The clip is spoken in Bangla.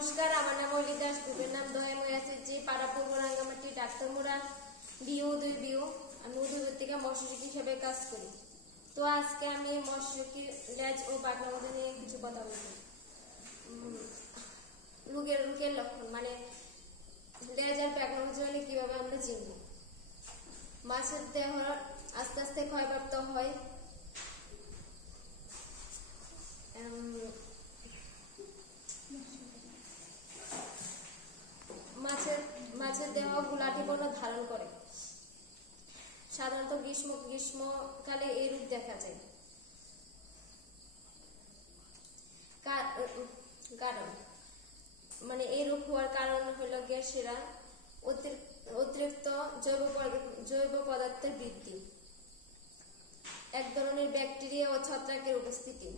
নমস্কার, আমার নাম অলি দাস, গ্রুপের নাম দয়াময় আছে যে পাড়াপূর্ব রাঙ্গামাটি ডাক্তারমোড়া বিও 2 বিও। আমি উদয়পুর থেকে মৎস্যজীবী হিসেবে কাজ করি। তো আজকে আমি মৎস্যজীবীর লেজ ও পাখনা গঠন নিয়ে কিছু কথা বলবো। রোগের লক্ষণ মানে লেজ আর পাখনা গঠন হলে কিভাবে আমরা চিনব। মাছের দেহ আস্তে আস্তে ক্ষয়প্রাপ্ত হয়, মাছের দেহ গোলাটি বর্ণ ধারণ করে। সাধারণত গ্রীষ্মকালে এই রূপ দেখা যায়। কারণ মানে এই রূপ হওয়ার কারণ হলো গিয়ে সেরা অতিরিক্ত জৈব পদার্থের বৃদ্ধি, এক ধরনের ব্যাকটেরিয়া ও ছত্রাকের উপস্থিতি,